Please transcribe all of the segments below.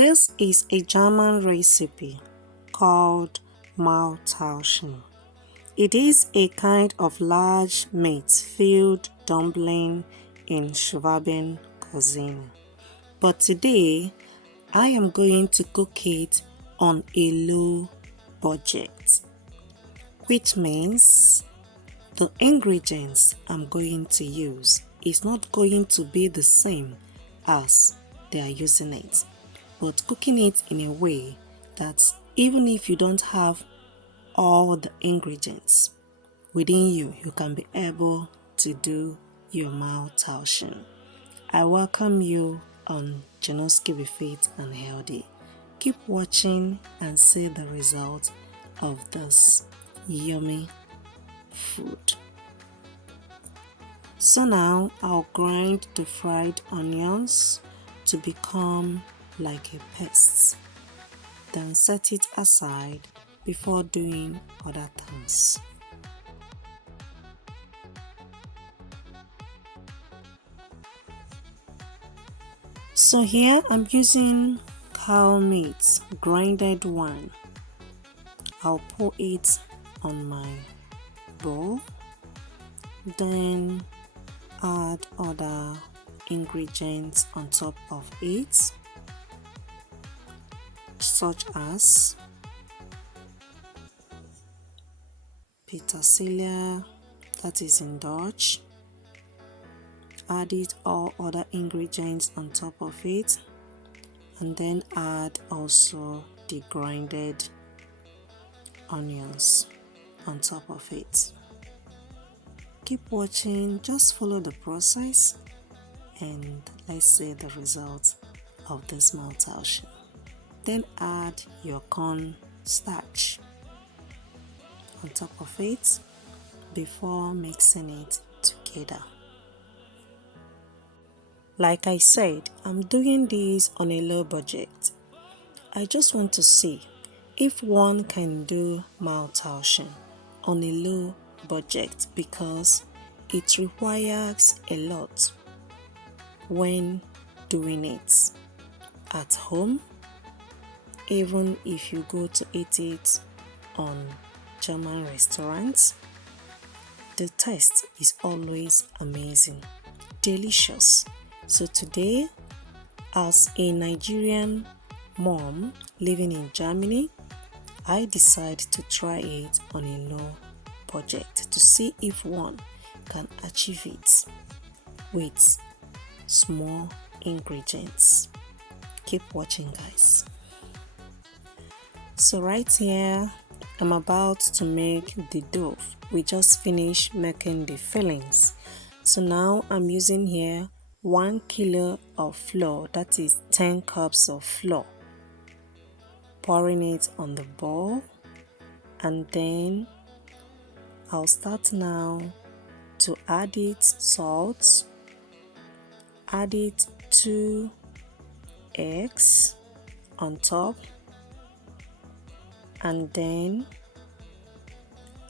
This is a German recipe called Maultaschen. It is a kind of large meat-filled dumpling in Schwaben cuisine. But today, I am going to cook it on a low budget, which means the ingredients I'm going to use is not going to be the same as they are using it, but cooking it in a way that even if you don't have all the ingredients within you, you can be able to do your Maultaschen. I welcome you on Janosky Be Fit and Healthy. Keep watching and see the result of this yummy food. So now I'll grind the fried onions to become like a paste, then set it aside before doing other things. So here I'm using cow meat, grinded one. I'll pour it on my bowl, then add other ingredients on top of it, such as petersilia, that is in Dutch. Add it all other ingredients on top of it, and then add also the grinded onions on top of it. Keep watching, just follow the process, and let's see the result of this Maultaschen. Then add your corn starch on top of it before mixing it together. Like I said, I'm doing this on a low budget. I just want to see if one can do Maultaschen on a low budget, because it requires a lot when doing it at home. Even if you go to eat it on German restaurants, the taste is always amazing, delicious. So today, as a Nigerian mom living in Germany, I decided to try it on a low budget to see if one can achieve it with small ingredients. Keep watching, guys. So right here, I'm about to make the dough. We just finished making the fillings. So now I'm using here 1 kilo of flour, that is 10 cups of flour. Pouring it on the bowl, and then I'll start now to add it salt, add it 2 eggs on top, and then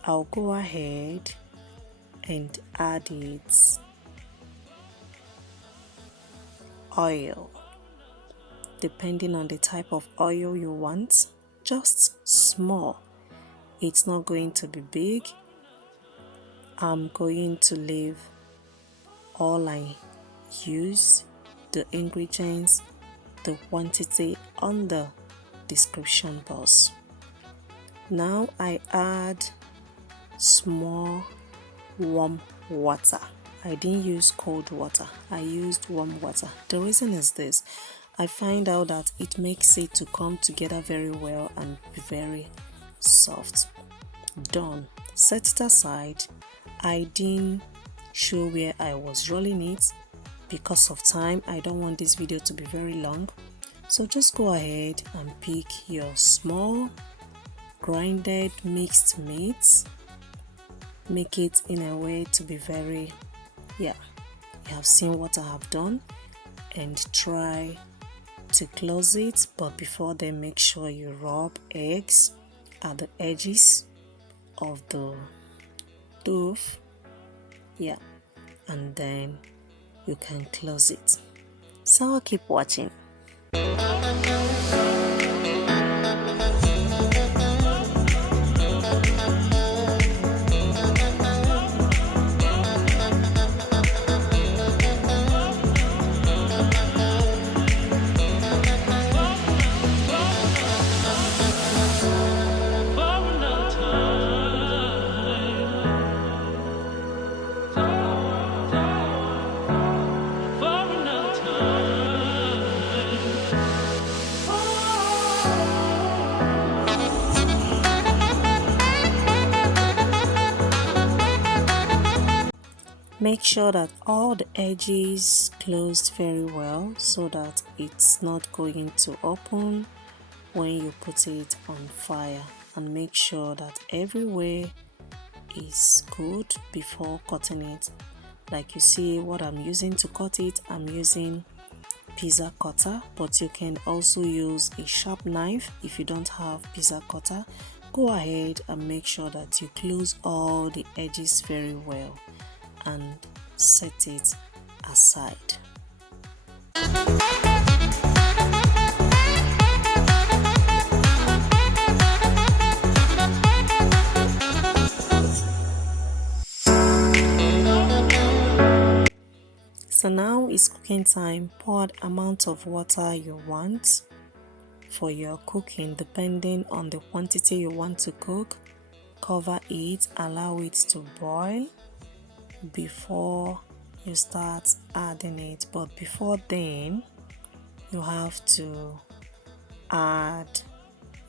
I'll go ahead and add it oil, depending on the type of oil you want, just small. It's not going to be big. I'm going to leave all I use, the ingredients, the quantity on the description box. Now I add small warm water. I didn't use cold water, I used warm water. The reason is this: I find out that it makes it to come together very well and be very soft. Done. Set it aside. I didn't show where I was rolling it because of time. I don't want this video to be very long, so just go ahead and pick your small grinded mixed meat. Make it in a way to be very, you have seen what I have done, and try to close it. But before then, make sure you rub eggs at the edges of the dough, and then you can close it. So keep watching. Make sure that all the edges closed very well so that it's not going to open when you put it on fire, and make sure that everywhere is good before cutting it. Like you see what I'm using to cut it, I'm using pizza cutter, but you can also use a sharp knife. If you don't have pizza cutter, go ahead and make sure that you close all the edges very well and set it aside. So now it's cooking time. Pour the amount of water you want for your cooking depending on the quantity you want to cook. Cover it, allow it to boil before you start adding it. But before then, you have to add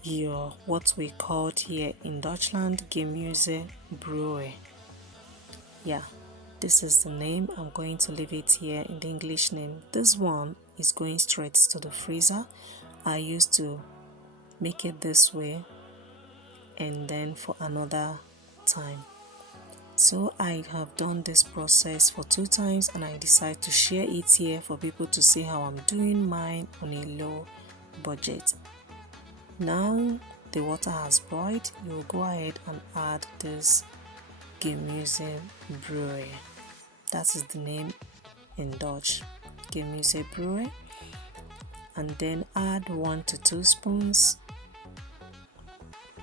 your what we called here in Dutchland Gemüsebrühe. Yeah, this is the name. I'm going to leave it here in the English name. This one is going straight to the freezer. I used to make it this way and then for another time. So I have done this process for 2 times and I decide to share it here for people to see how I'm doing mine on a low budget. Now the water has boiled. You will go ahead and add this Gemüsebrühe. That is the name in Dutch, Gemüsebrühe. And then add 1 to 2 spoons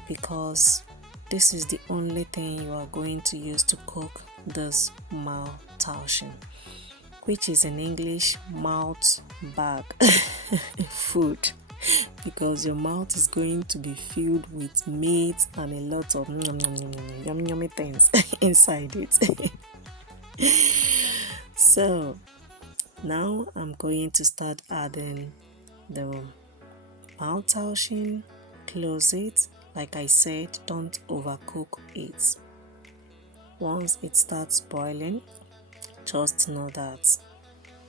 because this is the only thing you are going to use to cook this Maultaschen, which is in English mouth bag food, because your mouth is going to be filled with meat and a lot of yummy things inside it. So now I'm going to start adding the Maultaschen. Close it. Like I said, don't overcook it. Once it starts boiling, just know that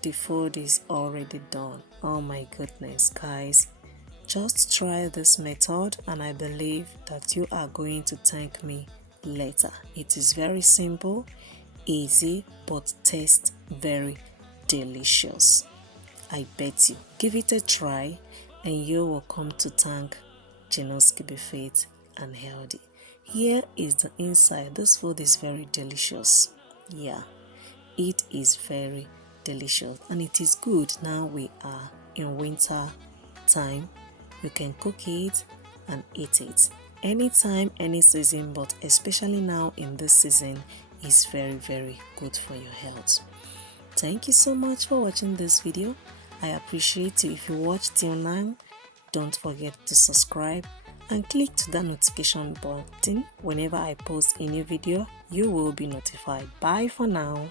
the food is already done. Oh my goodness, guys. Just try this method and I believe that you are going to thank me later. It is very simple, easy, but tastes very delicious. I bet you. Give it a try and you will come to thank Janosky Be Fit and Healthy. Here is the inside. This food is very delicious. Yeah, it is very delicious and it is good. Now we are in winter time. You can cook it and eat it anytime, any season, but especially now in this season is very good for your health. Thank you so much for watching this video. I appreciate you. If you watch till now, don't forget to subscribe and click to that notification button. Whenever I post a new video, you will be notified. Bye for now.